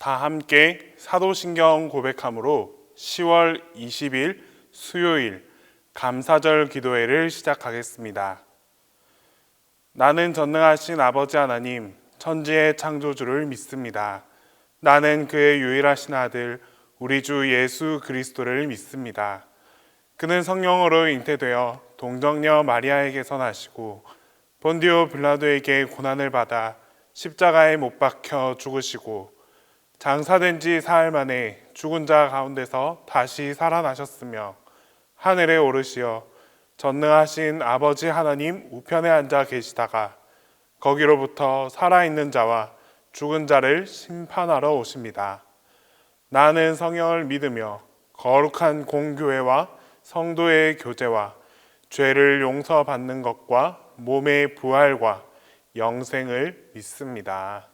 다 함께 사도신경 고백함으로 10월 20일 수요일 감사절 기도회를 시작하겠습니다. 나는 전능하신 아버지 하나님, 천지의 창조주를 믿습니다. 나는 그의 유일하신 아들, 우리 주 예수 그리스도를 믿습니다. 그는 성령으로 잉태되어 동정녀 마리아에게서 나시고 본디오 빌라도에게 고난을 받아 십자가에 못 박혀 죽으시고 장사된 지 사흘 만에 죽은 자 가운데서 다시 살아나셨으며 하늘에 오르시어 전능하신 아버지 하나님 우편에 앉아 계시다가 거기로부터 살아있는 자와 죽은 자를 심판하러 오십니다. 나는 성령을 믿으며 거룩한 공교회와 성도의 교제와 죄를 용서받는 것과 몸의 부활과 영생을 믿습니다.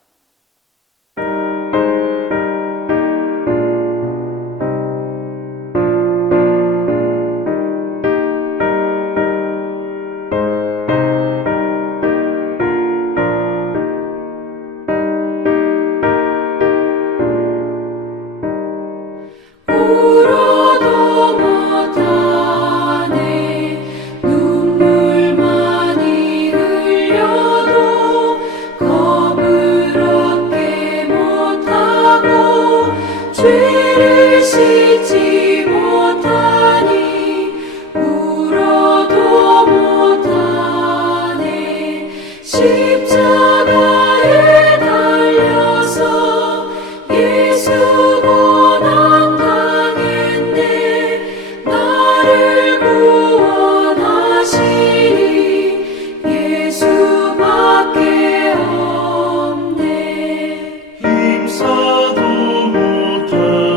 울어도 못하네 눈물 많이 흘려도 겁을 얻게 못하고 죄를 씻지 못하니 울어도 못하네 십자가에 달려서 예수 고난 당했네 나를 구원하시니 예수밖에 없네 힘써도 못하네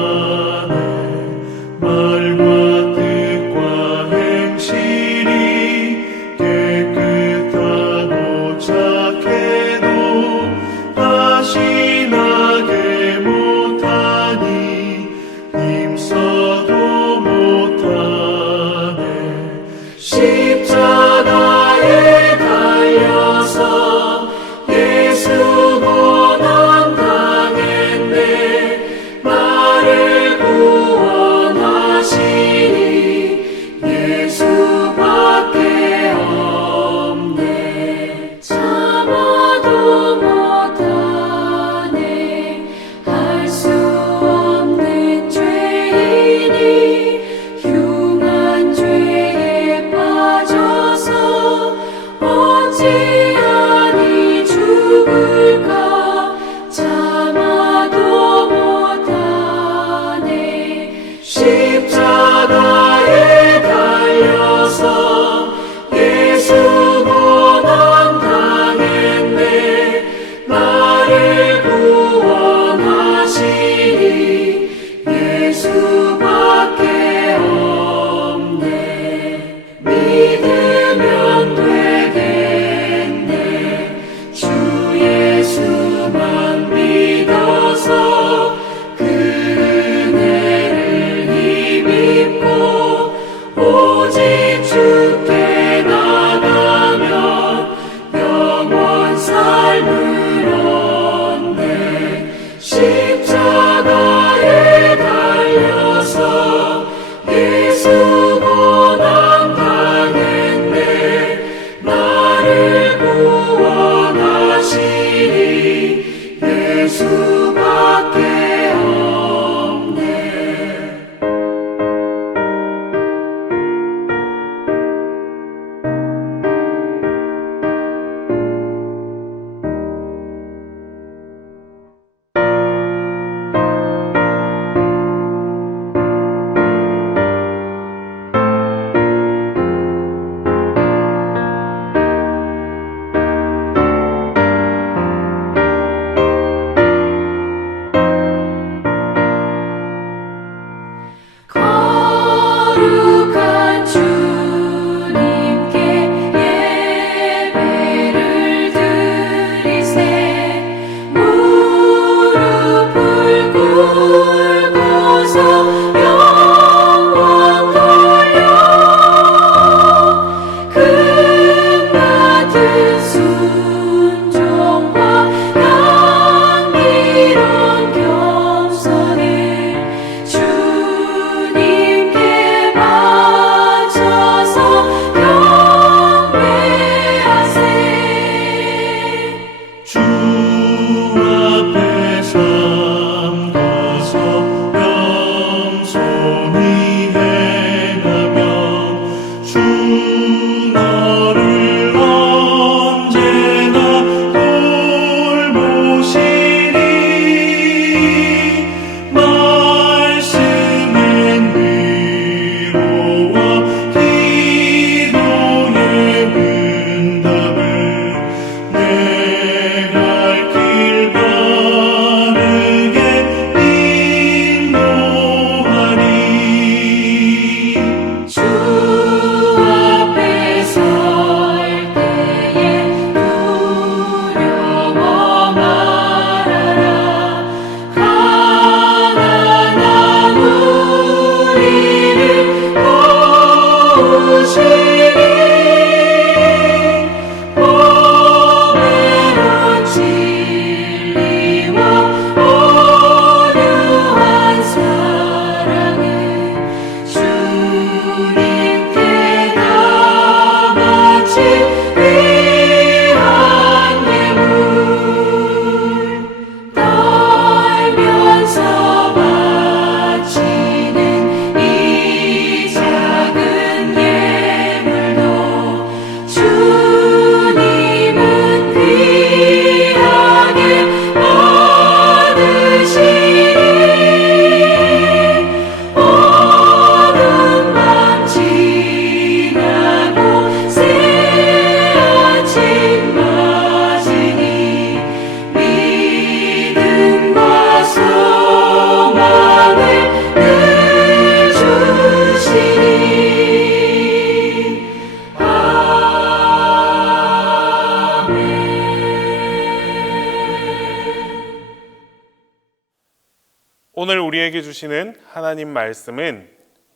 오늘 우리에게 주시는 하나님 말씀은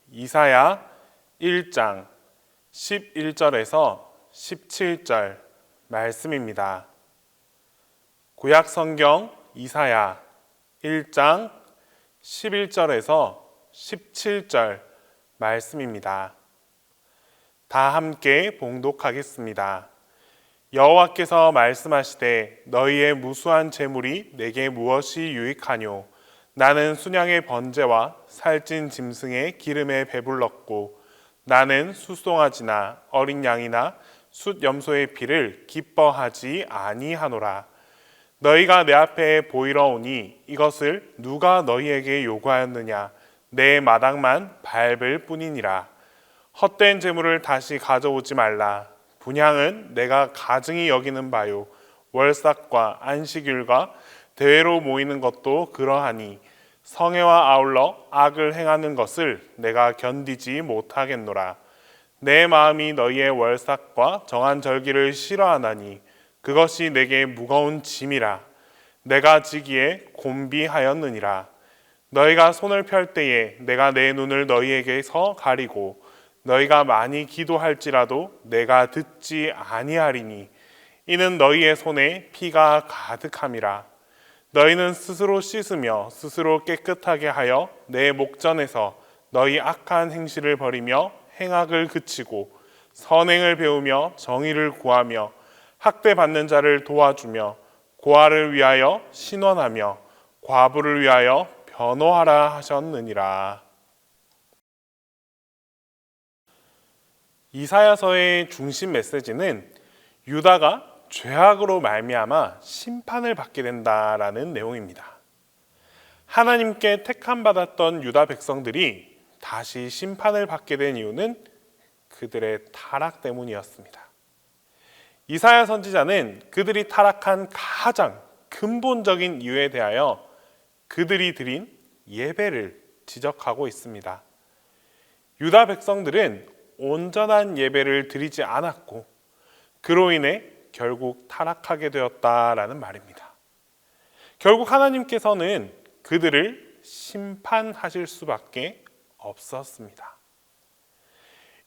이사야 1장 11절에서 17절 말씀입니다. 구약 성경 이사야 1장 11절에서 17절 말씀입니다. 다 함께 봉독하겠습니다. 여호와께서 말씀하시되 너희의 무수한 재물이 내게 무엇이 유익하뇨? 나는 순양의 번제와 살찐 짐승의 기름에 배불렀고 나는 수송아지나 어린 양이나 숫 염소의 피를 기뻐하지 아니하노라. 너희가 내 앞에 보이러 오니 이것을 누가 너희에게 요구하였느냐? 내 마당만 밟을 뿐이니라. 헛된 재물을 다시 가져오지 말라. 분향은 내가 가증히 여기는 바요. 월삭과 안식일과 대회로 모이는 것도 그러하니 성회와 아울러 악을 행하는 것을 내가 견디지 못하겠노라. 내 마음이 너희의 월삭과 정한 절기를 싫어하나니 그것이 내게 무거운 짐이라. 내가 지기에 곤비하였느니라. 너희가 손을 펼 때에 내가 내 눈을 너희에게서 가리고 너희가 많이 기도할지라도 내가 듣지 아니하리니 이는 너희의 손에 피가 가득함이라. 너희는 스스로 씻으며 스스로 깨끗하게 하여 내 목전에서 너희 악한 행실을 버리며 행악을 그치고 선행을 배우며 정의를 구하며 학대받는 자를 도와주며 고아를 위하여 신원하며 과부를 위하여 변호하라 하셨느니라. 이사야서의 중심 메시지는 유다가 죄악으로 말미암아 심판을 받게 된다라는 내용입니다. 하나님께 택함 받았던 유다 백성들이 다시 심판을 받게 된 이유는 그들의 타락 때문이었습니다. 이사야 선지자는 그들이 타락한 가장 근본적인 이유에 대하여 그들이 드린 예배를 지적하고 있습니다. 유다 백성들은 온전한 예배를 드리지 않았고 그로 인해 결국 타락하게 되었다라는 말입니다. 결국 하나님께서는 그들을 심판하실 수밖에 없었습니다.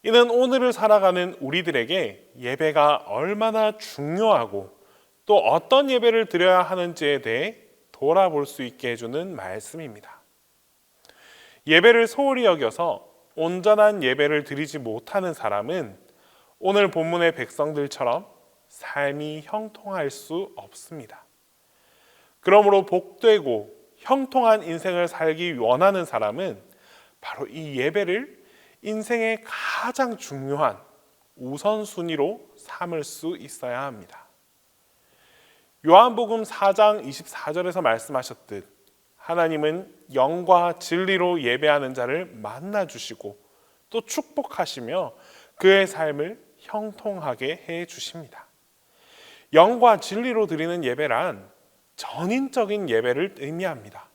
이는 오늘을 살아가는 우리들에게 예배가 얼마나 중요하고 또 어떤 예배를 드려야 하는지에 대해 돌아볼 수 있게 해주는 말씀입니다. 예배를 소홀히 여겨서 온전한 예배를 드리지 못하는 사람은 오늘 본문의 백성들처럼 삶이 형통할 수 없습니다. 그러므로 복되고 형통한 인생을 살기 원하는 사람은 바로 이 예배를 인생의 가장 중요한 우선순위로 삼을 수 있어야 합니다. 요한복음 4장 24절에서 말씀하셨듯 하나님은 영과 진리로 예배하는 자를 만나주시고 또 축복하시며 그의 삶을 형통하게 해주십니다. 영과 진리로 드리는 예배란 전인적인 예배를 의미합니다.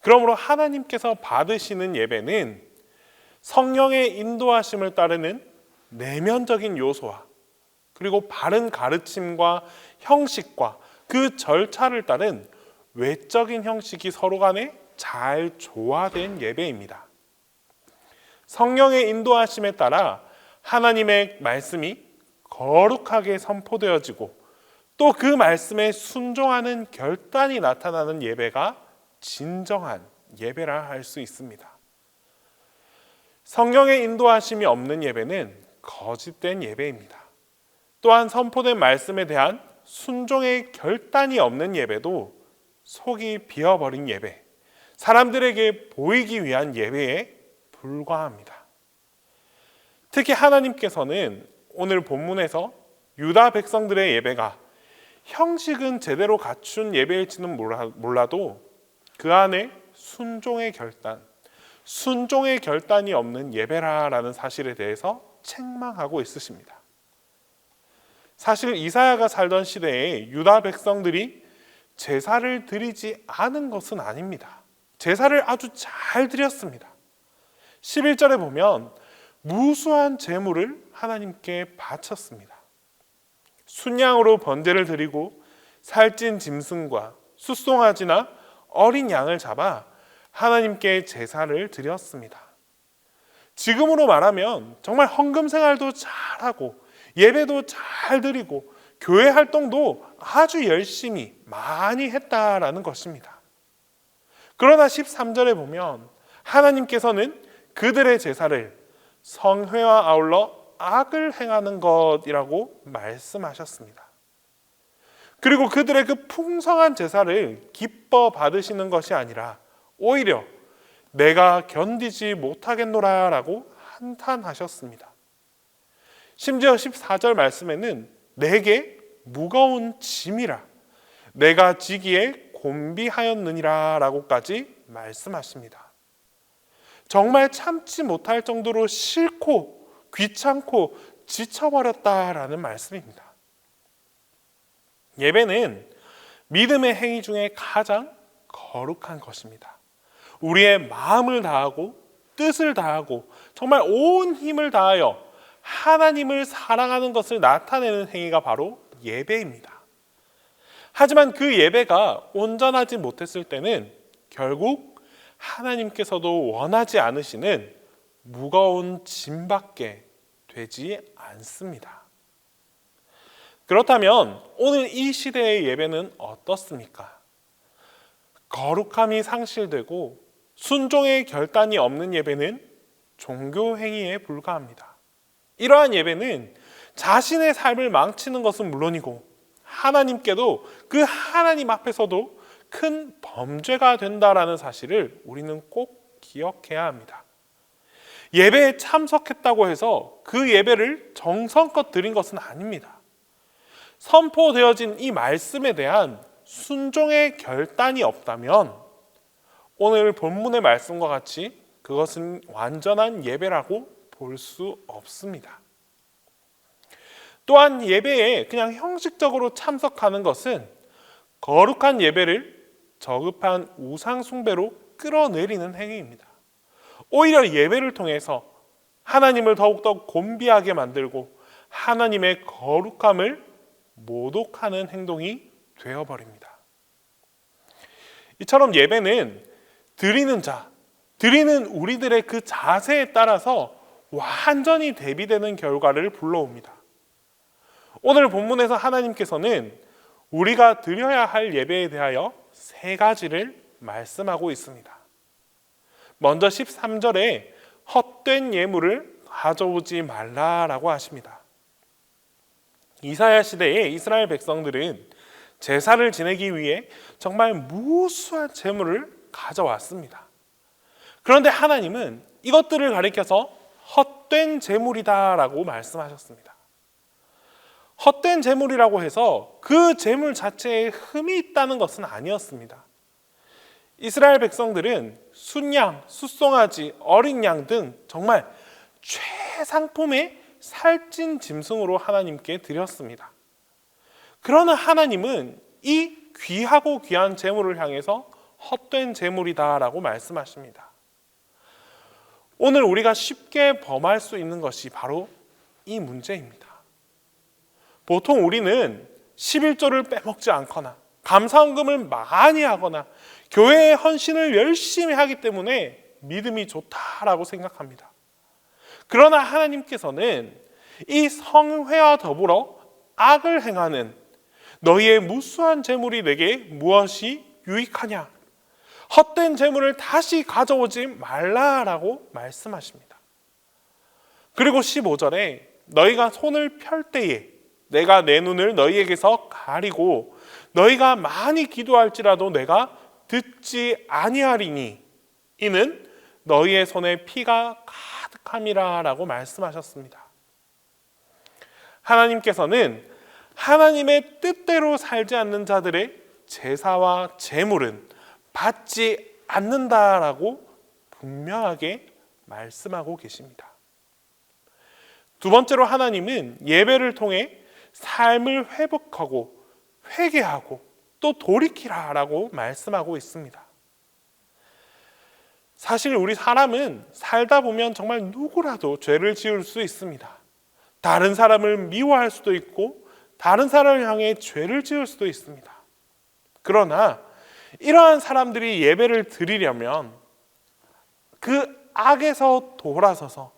그러므로 하나님께서 받으시는 예배는 성령의 인도하심을 따르는 내면적인 요소와 그리고 바른 가르침과 형식과 그 절차를 따른 외적인 형식이 서로 간에 잘 조화된 예배입니다. 성령의 인도하심에 따라 하나님의 말씀이 거룩하게 선포되어지고 또 그 말씀에 순종하는 결단이 나타나는 예배가 진정한 예배라 할 수 있습니다. 성령의 인도하심이 없는 예배는 거짓된 예배입니다. 또한 선포된 말씀에 대한 순종의 결단이 없는 예배도 속이 비어버린 예배, 사람들에게 보이기 위한 예배에 불과합니다. 특히 하나님께서는 오늘 본문에서 유다 백성들의 예배가 형식은 제대로 갖춘 예배일지는 몰라도 그 안에 순종의 결단이 없는 예배라라는 사실에 대해서 책망하고 있으십니다. 사실 이사야가 살던 시대에 유다 백성들이 제사를 드리지 않은 것은 아닙니다. 제사를 아주 잘 드렸습니다. 11절에 보면 무수한 제물을 하나님께 바쳤습니다. 순양으로 번제를 드리고 살찐 짐승과 숫송아지나 어린 양을 잡아 하나님께 제사를 드렸습니다. 지금으로 말하면 정말 헌금 생활도 잘하고 예배도 잘 드리고 교회 활동도 아주 열심히 많이 했다라는 것입니다. 그러나 13절에 보면 하나님께서는 그들의 제사를 성회와 아울러 악을 행하는 것이라고 말씀하셨습니다. 그리고 그들의 그 풍성한 제사를 기뻐 받으시는 것이 아니라 오히려 내가 견디지 못하겠노라 라고 한탄하셨습니다. 심지어 14절 말씀에는 내게 무거운 짐이라 내가 지기에 곤비하였느니라 라고까지 말씀하십니다. 정말 참지 못할 정도로 싫고 귀찮고 지쳐버렸다라는 말씀입니다. 예배는 믿음의 행위 중에 가장 거룩한 것입니다. 우리의 마음을 다하고 뜻을 다하고 정말 온 힘을 다하여 하나님을 사랑하는 것을 나타내는 행위가 바로 예배입니다. 하지만 그 예배가 온전하지 못했을 때는 결국 하나님께서도 원하지 않으시는 무거운 짐밖에 되지 않습니다. 그렇다면 오늘 이 시대의 예배는 어떻습니까? 거룩함이 상실되고 순종의 결단이 없는 예배는 종교 행위에 불과합니다. 이러한 예배는 자신의 삶을 망치는 것은 물론이고 하나님께도 그 하나님 앞에서도 큰 범죄가 된다라는 사실을 우리는 꼭 기억해야 합니다. 예배에 참석했다고 해서 그 예배를 정성껏 드린 것은 아닙니다. 선포되어진 이 말씀에 대한 순종의 결단이 없다면 오늘 본문의 말씀과 같이 그것은 완전한 예배라고 볼 수 없습니다. 또한 예배에 그냥 형식적으로 참석하는 것은 거룩한 예배를 저급한 우상 숭배로 끌어내리는 행위입니다. 오히려 예배를 통해서 하나님을 더욱더 곤비하게 만들고 하나님의 거룩함을 모독하는 행동이 되어버립니다. 이처럼 예배는 드리는 자, 드리는 우리들의 그 자세에 따라서 완전히 대비되는 결과를 불러옵니다. 오늘 본문에서 하나님께서는 우리가 드려야 할 예배에 대하여 세 가지를 말씀하고 있습니다. 먼저 13절에 헛된 예물을 가져오지 말라라고 하십니다. 이사야 시대에 이스라엘 백성들은 제사를 지내기 위해 정말 무수한 제물을 가져왔습니다. 그런데 하나님은 이것들을 가리켜서 헛된 제물이다라고 말씀하셨습니다. 헛된 제물이라고 해서 그 제물 자체에 흠이 있다는 것은 아니었습니다. 이스라엘 백성들은 순양, 숫송아지, 어린 양 등 정말 최상품의 살찐 짐승으로 하나님께 드렸습니다. 그러나 하나님은 이 귀하고 귀한 제물을 향해서 헛된 제물이다라고 말씀하십니다. 오늘 우리가 쉽게 범할 수 있는 것이 바로 이 문제입니다. 보통 우리는 11조를 빼먹지 않거나 감사헌금을 많이 하거나 교회의 헌신을 열심히 하기 때문에 믿음이 좋다라고 생각합니다. 그러나 하나님께서는 이 성회와 더불어 악을 행하는 너희의 무수한 재물이 내게 무엇이 유익하냐? 헛된 재물을 다시 가져오지 말라라고 말씀하십니다. 그리고 15절에 너희가 손을 펼 때에 내가 내 눈을 너희에게서 가리고 너희가 많이 기도할지라도 내가 듣지 아니하리니 이는 너희의 손에 피가 가득함이라 라고 말씀하셨습니다. 하나님께서는 하나님의 뜻대로 살지 않는 자들의 제사와 제물은 받지 않는다라고 분명하게 말씀하고 계십니다. 두 번째로 하나님은 예배를 통해 삶을 회복하고 회개하고 또 돌이키라라고 말씀하고 있습니다. 사실 우리 사람은 살다 보면 정말 누구라도 죄를 지을 수 있습니다. 다른 사람을 미워할 수도 있고 다른 사람을 향해 죄를 지을 수도 있습니다. 그러나 이러한 사람들이 예배를 드리려면 그 악에서 돌아서서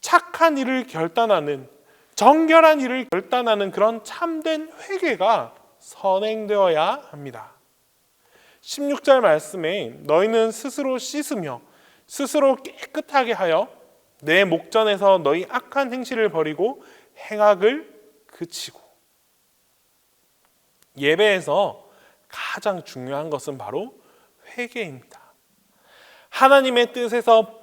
착한 일을 결단하는, 정결한 일을 결단하는 그런 참된 회개가 선행되어야 합니다. 16절 말씀에 너희는 스스로 씻으며 스스로 깨끗하게 하여 내 목전에서 너희 악한 행실을 버리고 행악을 그치고. 예배에서 가장 중요한 것은 바로 회개입니다. 하나님의 뜻에서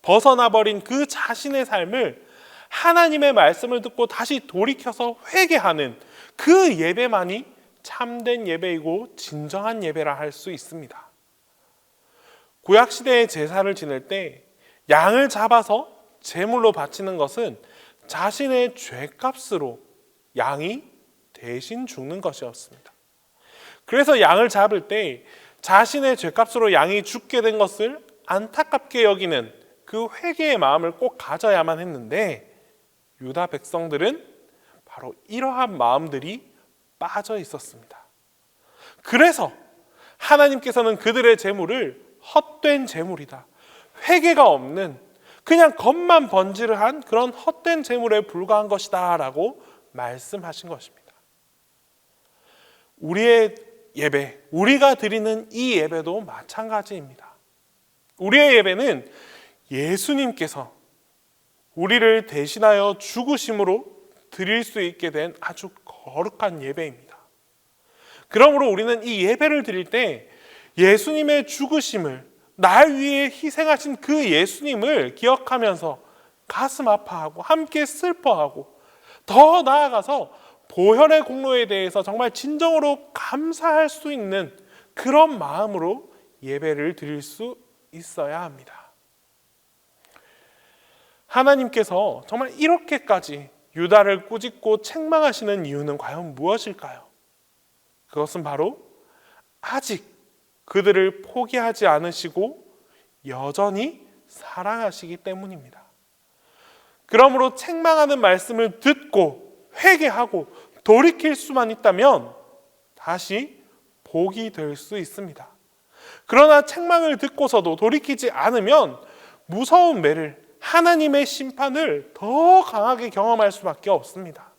벗어나버린 그 자신의 삶을 하나님의 말씀을 듣고 다시 돌이켜서 회개하는 그 예배만이 참된 예배이고 진정한 예배라 할 수 있습니다. 구약시대의 제사를 지낼 때 양을 잡아서 제물로 바치는 것은 자신의 죄값으로 양이 대신 죽는 것이었습니다. 그래서 양을 잡을 때 자신의 죄값으로 양이 죽게 된 것을 안타깝게 여기는 그 회개의 마음을 꼭 가져야만 했는데, 유다 백성들은 바로 이러한 마음들이 빠져 있었습니다. 그래서 하나님께서는 그들의 제물을 헛된 제물이다, 회개가 없는 그냥 겉만 번지르한 그런 헛된 제물에 불과한 것이다 라고 말씀하신 것입니다. 우리의 예배, 우리가 드리는 이 예배도 마찬가지입니다. 우리의 예배는 예수님께서 우리를 대신하여 죽으심으로 드릴 수 있게 된 아주 거룩한 예배입니다. 그러므로 우리는 이 예배를 드릴 때 예수님의 죽으심을, 날 위해 희생하신 그 예수님을 기억하면서 가슴 아파하고 함께 슬퍼하고, 더 나아가서 보혈의 공로에 대해서 정말 진정으로 감사할 수 있는 그런 마음으로 예배를 드릴 수 있어야 합니다. 하나님께서 정말 이렇게까지 유다를 꾸짖고 책망하시는 이유는 과연 무엇일까요? 그것은 바로 아직 그들을 포기하지 않으시고 여전히 사랑하시기 때문입니다. 그러므로 책망하는 말씀을 듣고 회개하고 돌이킬 수만 있다면 다시 복이 될 수 있습니다. 그러나 책망을 듣고서도 돌이키지 않으면 무서운 매를, 하나님의 심판을 더 강하게 경험할 수밖에 없습니다.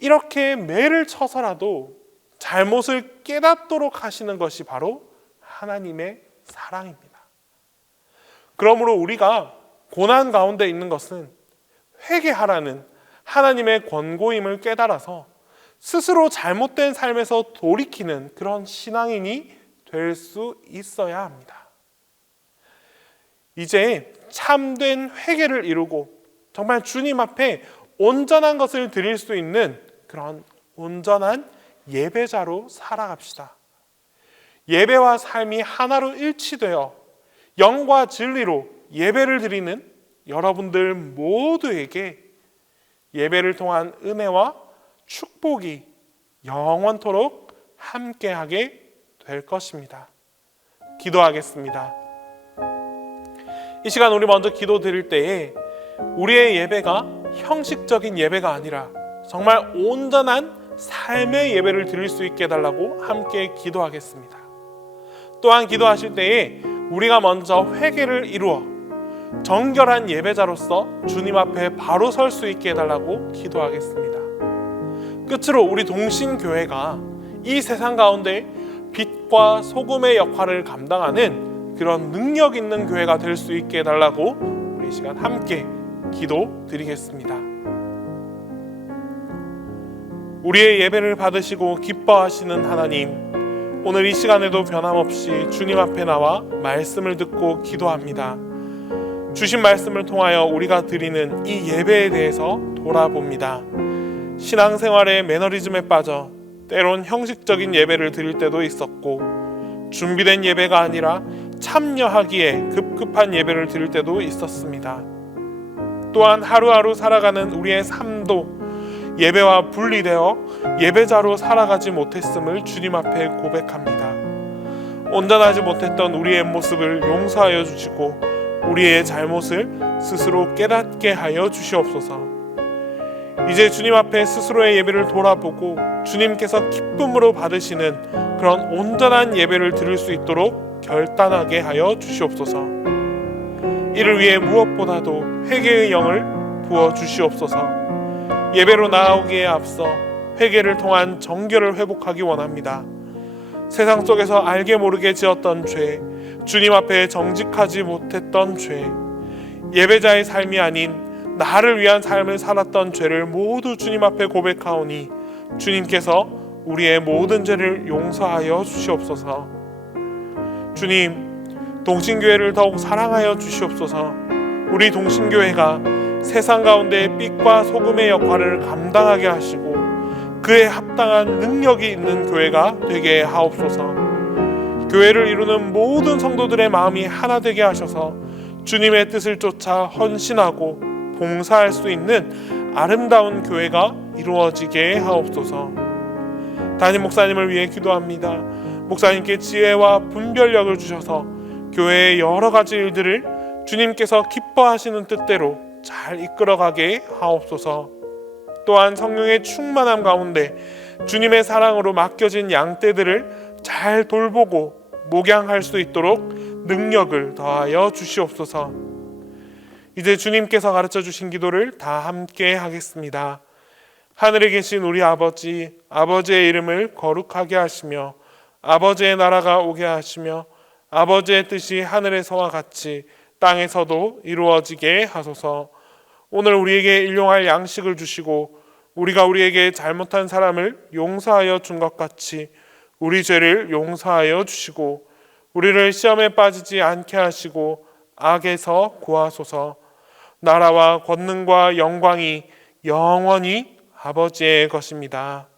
이렇게 매를 쳐서라도 잘못을 깨닫도록 하시는 것이 바로 하나님의 사랑입니다. 그러므로 우리가 고난 가운데 있는 것은 회개하라는 하나님의 권고임을 깨달아서 스스로 잘못된 삶에서 돌이키는 그런 신앙인이 될 수 있어야 합니다. 이제 참된 회개를 이루고 정말 주님 앞에 온전한 것을 드릴 수 있는 그런 온전한 예배자로 살아갑시다. 예배와 삶이 하나로 일치되어 영과 진리로 예배를 드리는 여러분들 모두에게 예배를 통한 은혜와 축복이 영원토록 함께하게 될 것입니다. 기도하겠습니다. 이 시간 우리 먼저 기도 드릴 때에 우리의 예배가 형식적인 예배가 아니라 정말 온전한 삶의 예배를 드릴 수 있게 해달라고 함께 기도하겠습니다. 또한 기도하실 때에 우리가 먼저 회개를 이루어 정결한 예배자로서 주님 앞에 바로 설 수 있게 해달라고 기도하겠습니다. 끝으로 우리 동신교회가 이 세상 가운데 빛과 소금의 역할을 감당하는 그런 능력 있는 교회가 될 수 있게 해달라고 우리 시간 함께 기도 드리겠습니다. 우리의 예배를 받으시고 기뻐하시는 하나님, 오늘 이 시간에도 변함없이 주님 앞에 나와 말씀을 듣고 기도합니다. 주신 말씀을 통하여 우리가 드리는 이 예배에 대해서 돌아봅니다. 신앙생활의 매너리즘에 빠져 때론 형식적인 예배를 드릴 때도 있었고, 준비된 예배가 아니라 참여하기에 급급한 예배를 드릴 때도 있었습니다. 또한 하루하루 살아가는 우리의 삶도 예배와 분리되어 예배자로 살아가지 못했음을 주님 앞에 고백합니다. 온전하지 못했던 우리의 모습을 용서하여 주시고 우리의 잘못을 스스로 깨닫게 하여 주시옵소서. 이제 주님 앞에 스스로의 예배를 돌아보고 주님께서 기쁨으로 받으시는 그런 온전한 예배를 드릴 수 있도록 결단하게 하여 주시옵소서. 이를 위해 무엇보다도 회개의 영을 부어 주시옵소서. 예배로 나아오기에 앞서 회개를 통한 정결을 회복하기 원합니다. 세상 속에서 알게 모르게 지었던 죄, 주님 앞에 정직하지 못했던 죄, 예배자의 삶이 아닌 나를 위한 삶을 살았던 죄를 모두 주님 앞에 고백하오니 주님께서 우리의 모든 죄를 용서하여 주시옵소서. 주님, 동신교회를 더욱 사랑하여 주시옵소서. 우리 동신교회가 세상 가운데 빛과 소금의 역할을 감당하게 하시고 그에 합당한 능력이 있는 교회가 되게 하옵소서. 교회를 이루는 모든 성도들의 마음이 하나 되게 하셔서 주님의 뜻을 쫓아 헌신하고 봉사할 수 있는 아름다운 교회가 이루어지게 하옵소서. 담임 목사님을 위해 기도합니다. 목사님께 지혜와 분별력을 주셔서 교회의 여러 가지 일들을 주님께서 기뻐하시는 뜻대로 잘 이끌어가게 하옵소서. 또한 성령의 충만함 가운데 주님의 사랑으로 맡겨진 양떼들을 잘 돌보고 목양할 수 있도록 능력을 더하여 주시옵소서. 이제 주님께서 가르쳐 주신 기도를 다 함께 하겠습니다. 하늘에 계신 우리 아버지, 아버지의 이름을 거룩하게 하시며 아버지의 나라가 오게 하시며 아버지의 뜻이 하늘에서와 같이 땅에서도 이루어지게 하소서. 오늘 우리에게 일용할 양식을 주시고 우리가 우리에게 잘못한 사람을 용서하여 준 것 같이 우리 죄를 용서하여 주시고 우리를 시험에 빠지지 않게 하시고 악에서 구하소서. 나라와 권능과 영광이 영원히 아버지의 것입니다.